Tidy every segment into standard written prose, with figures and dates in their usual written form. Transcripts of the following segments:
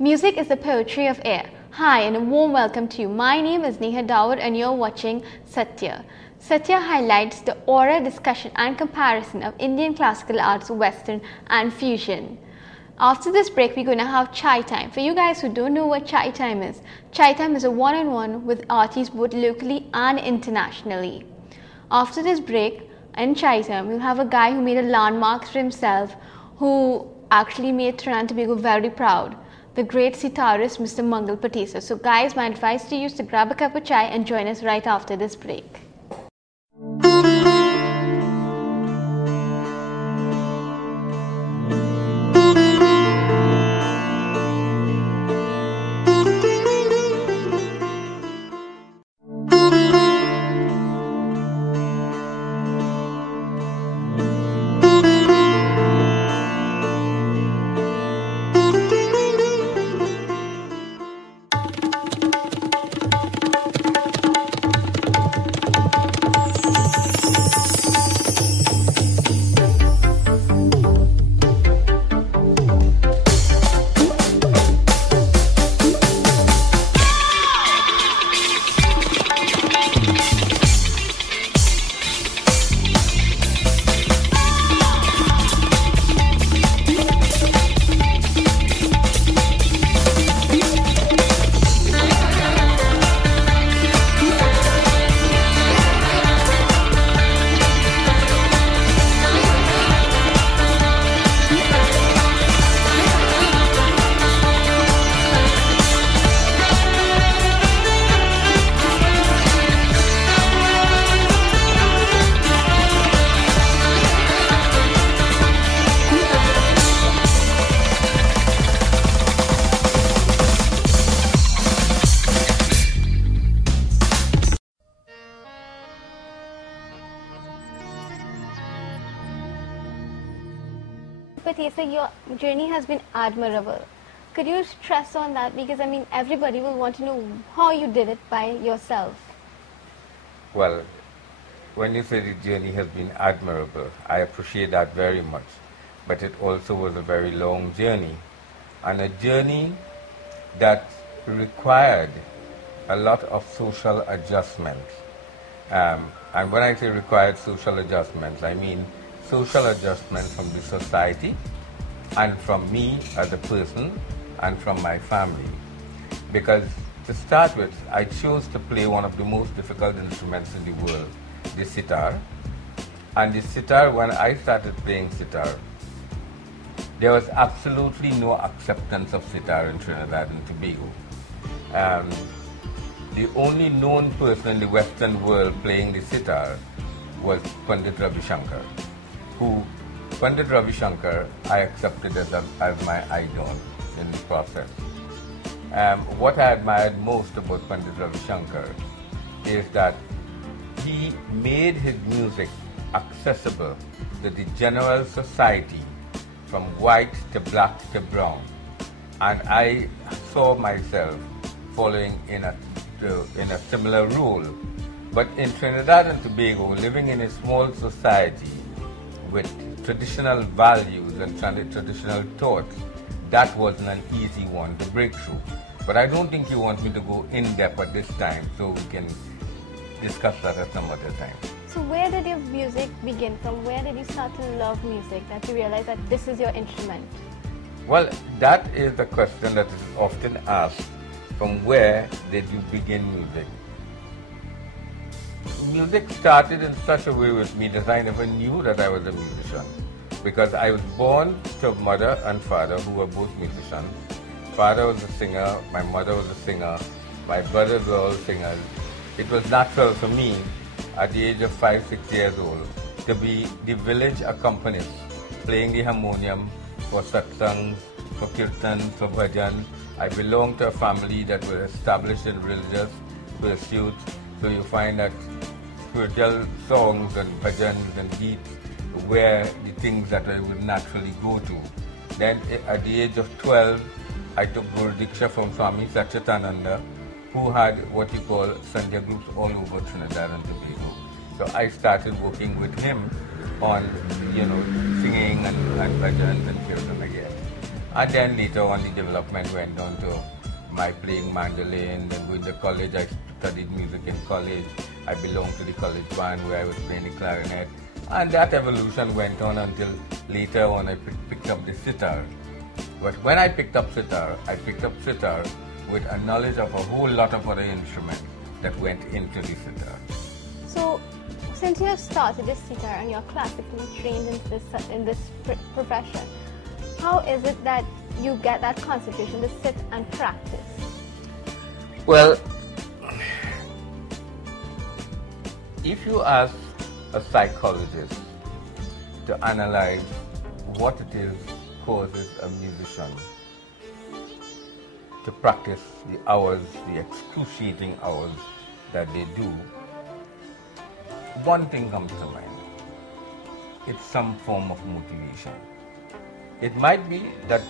Music is the poetry of air. Hi and a warm welcome to you. My name is Neha Dawar and you're watching Sathya. Sathya highlights the aura, discussion and comparison of Indian classical arts, Western and fusion. After this break, we're going to have chai time. For you guys who don't know what chai time is a one-on-one with artists both locally and internationally. After this break, in chai time, we'll have a guy who made a landmark for himself, who actually made Trinidad and Tobago very proud. The great sitarist, Mr. Mungal Patasar. So guys, my advice to you is to grab a cup of chai and join us right after this break. Patasar, your journey has been admirable. Could you stress on that? Because I mean, everybody will want to know how you did it by yourself. Well, when you say the journey has been admirable, I appreciate that very much. But it also was a very long journey, and a journey that required a lot of social adjustments. And when I say required social adjustments, I mean social adjustments from the society and from me as a person and from my family. Because to start with, I chose to play one of the most difficult instruments in the world, the sitar. And the sitar, when I started playing sitar, there was absolutely no acceptance of sitar in Trinidad and Tobago. The only known person in the Western world playing the sitar was Pandit Ravi Shankar, who Pandit Ravi Shankar I accepted as my idol in the process. What I admired most about Pandit Ravi Shankar is that he made his music accessible to the general society, from white to black to brown. And I saw myself following in a similar role. But in Trinidad and Tobago, living in a small society with traditional values and traditional thoughts, that wasn't an easy one to break through. But I don't think you want me to go in depth at this time, so we can discuss that at some other time. So where did your music begin from? Where did you start to love music, that you realize that this is your instrument? Well, that is the question that is often asked. From where did you begin music? Music started in such a way with me that I never knew that I was a musician, because I was born to a mother and father who were both musicians. Father was a singer, my mother was a singer, my brothers were all singers. It was natural for me at the age of 5-6 years old to be the village accompanist, playing the harmonium for satsangs, for kirtans, for bhajan. I belonged to a family that were established in religious pursuits, so you find that spiritual songs and bhajans and beats were the things that I would naturally go to. Then at the age of 12, I took Guru Diksha from Swami Satchitananda, who had what you call Sandhya groups all over Trinidad and Tobago. So I started working with him on, singing and bhajans and kirtan again. And then later on the development went on to my playing mandolin, then going to college. I studied music in college. I belonged to the college band where I was playing the clarinet. And that evolution went on until later on I picked up the sitar. But when I picked up sitar with a knowledge of a whole lot of other instruments that went into the sitar. So, since you have started this sitar and you're classically trained in this profession, how is it that you get that concentration to sit and practice? Well, if you ask a psychologist to analyze what it is causes a musician to practice the hours, the excruciating hours that they do, one thing comes to mind. It's some form of motivation. It might be that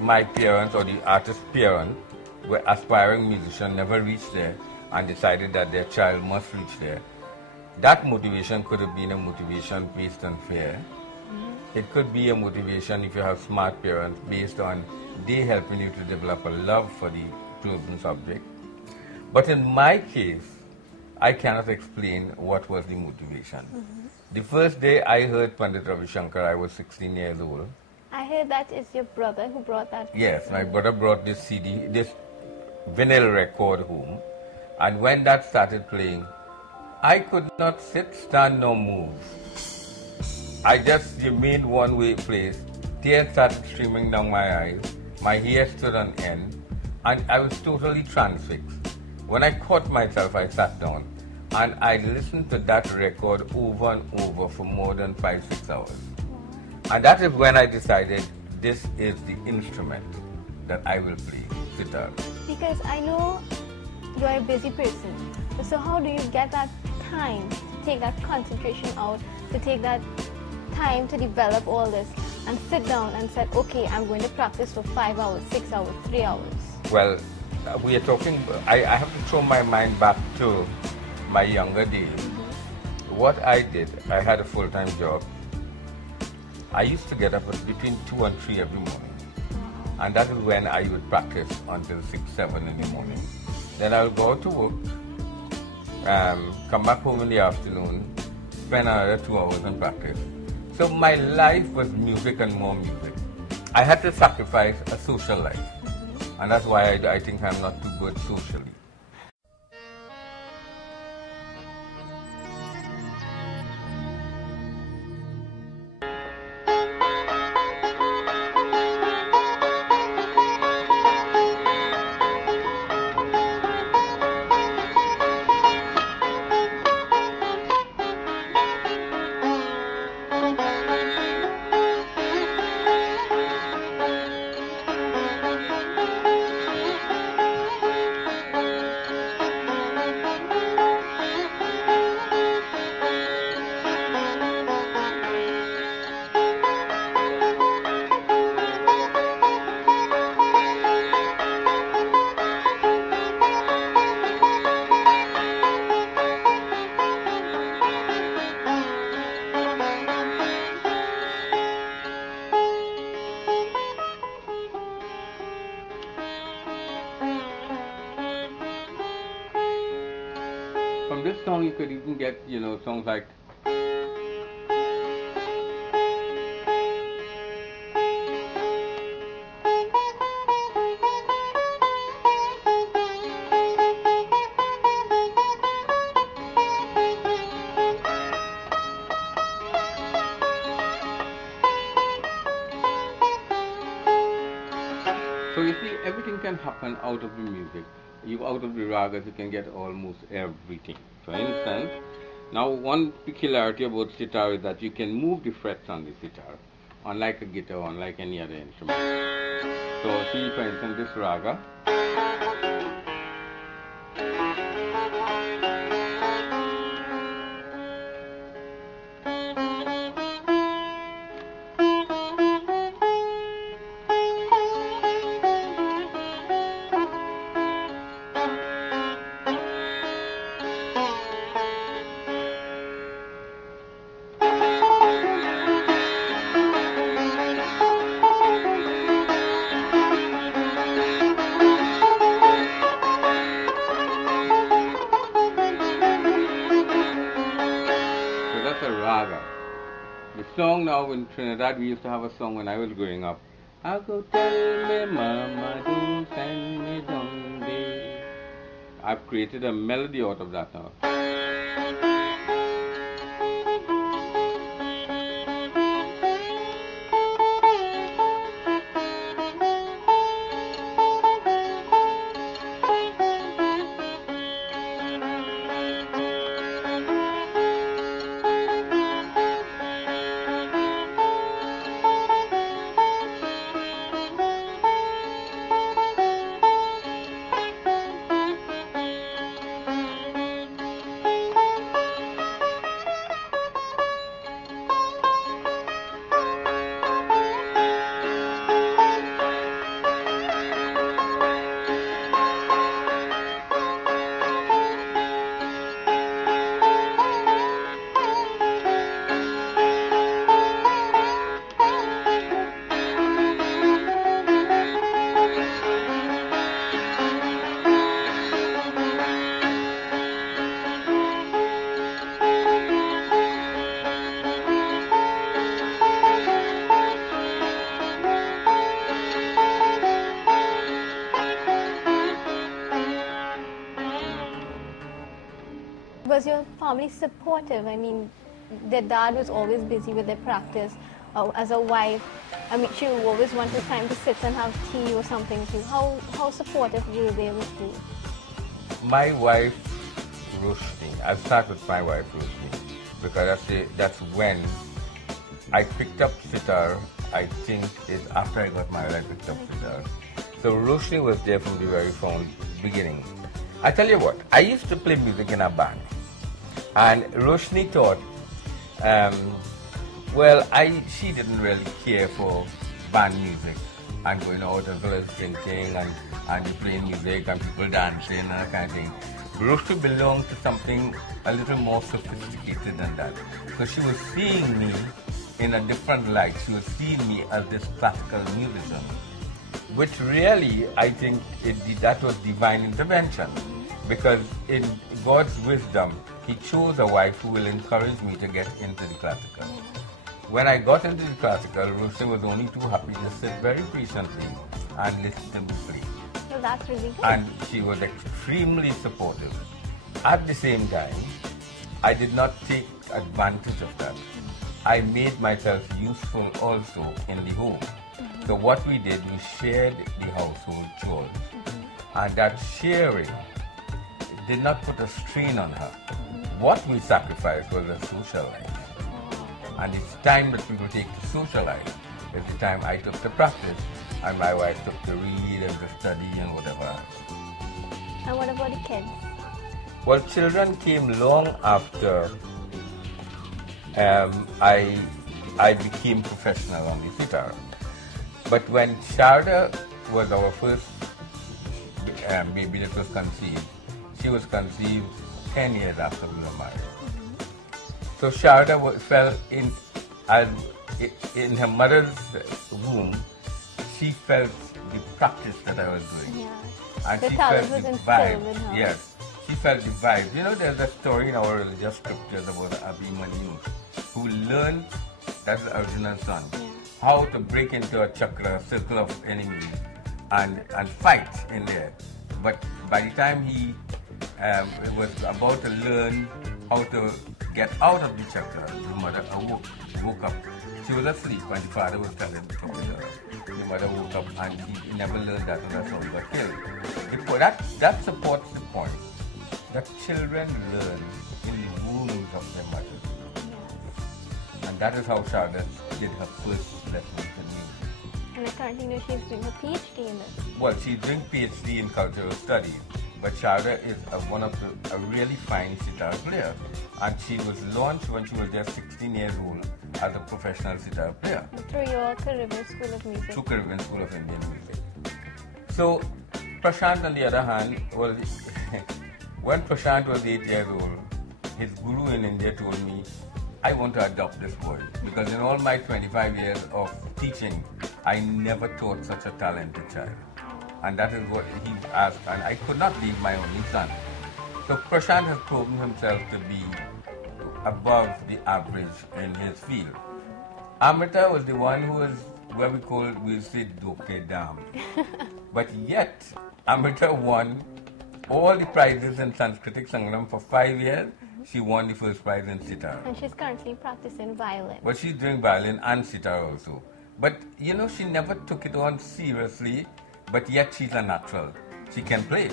my parents or the artist's parents were aspiring musicians, never reached there, and decided that their child must reach there. That motivation could have been a motivation based on fear. It could be a motivation, if you have smart parents, based on they helping you to develop a love for the chosen subject. But in my case, I cannot explain what was the motivation. The first day I heard Pandit Ravi Shankar, I was 16 years old. I heard that is your brother who brought that. Yes, my brother brought this CD, this vinyl record home. And when that started playing, I could not sit, stand, nor move. I just remained one way place. Tears started streaming down my eyes. My hair stood on end. And I was totally transfixed. When I caught myself, I sat down. And I listened to that record over and over for more than 5-6 hours. And that is when I decided this is the instrument that I will play, sitar. Because I know you are a busy person. So how do you get that time to take that concentration out, to take that time to develop all this and sit down and say, okay, I'm going to practice for 5 hours, 6 hours, 3 hours? Well, we are talking, I have to throw my mind back to my younger days. What I did, I had a full-time job. I used to get up between 2 and 3 every morning. And that is when I would practice until 6, 7 in the morning. Then I would go out to work, come back home in the afternoon, spend another 2 hours and practice. So my life was music and more music. I had to sacrifice a social life. And that's why I think I'm not too good socially. From this song you could even get, songs like so you see, everything can happen out of the music. Out of the ragas, you can get almost everything. For instance, now one peculiarity about sitar is that you can move the frets on the sitar, unlike a guitar, unlike any other instrument. So see, for instance, this raga. how in Trinidad we used to have a song when I was growing up. I go tell me mama don't send me down there. I've created a melody out of that now. Was your family supportive? I mean, their dad was always busy with their practice. As a wife, I mean, she always wanted time to sit and have tea or something with you. How supportive were they with you? My wife, Roshni, I'll start with my wife, Roshni, because that's when I picked up sitar. I think it's after I got married I picked up sitar. So Roshni was there from the very beginning. I tell you what, I used to play music in a band, and Roshni thought, she didn't really care for band music and going out as well as drinking and playing music and people dancing and that kind of thing. Roshni belonged to something a little more sophisticated than that. So she was seeing me in a different light. She was seeing me as this classical musician, which really, I think that was divine intervention, because in God's wisdom, He chose a wife who will encourage me to get into the classical. When I got into the classical, Roshni was only too happy to sit very patiently and listen to me play. So that's really good. And she was extremely supportive. At the same time, I did not take advantage of that. I made myself useful also in the home. So what we did, we shared the household chores. And that sharing did not put a strain on her. What we sacrificed was a social life. And it's time that people take to socialize. It's the time I took to practice, and my wife took to read and to study and whatever. And what about the kids? Well, children came long after I became professional on the sitar. But when Sharda was our first baby that was conceived, she was conceived 10 years after we were married. So Sharda fell in her mother's womb. She felt the practice that I was doing. Yeah. And The she talent felt was the vibe. instilled in her. Yes, she felt the vibe. You know, there's a story in our religious scriptures about Abhimanyu, who learned, that's the original son, how to break into a chakra, circle of enemies, and fight in there. But by the time he was about to learn how to get out of the chakra, the mother woke up. She was asleep and the father was telling her. The mother woke up and he never learned that, and that's how he got killed. That supports the point that children learn in the wombs of their mothers. And that is how Charlotte did her first lesson to music. And I currently know she's doing her PhD in this. Well, she's doing PhD in cultural studies, but Sharda is a really fine sitar player, and she was launched when she was just 16 years old as a professional sitar player. Through your Caribbean School of Music. Through Caribbean School of Indian Music. So Prashant, on the other hand, when Prashant was 8 years old, his guru in India told me, I want to adopt this boy, because in all my 25 years of teaching, I never taught such a talented child. And that is what he asked, and I could not leave my only son. So Prashant has proven himself to be above the average in his field. Amrita was the one who was what we say dope dam. But yet, Amrita won all the prizes in Sanskritic Sangam for 5 years. She won the first prize in sitar. And she's currently practicing violin. But she's doing violin and sitar also. But you know, she never took it on seriously, but yet she's a natural. She can play.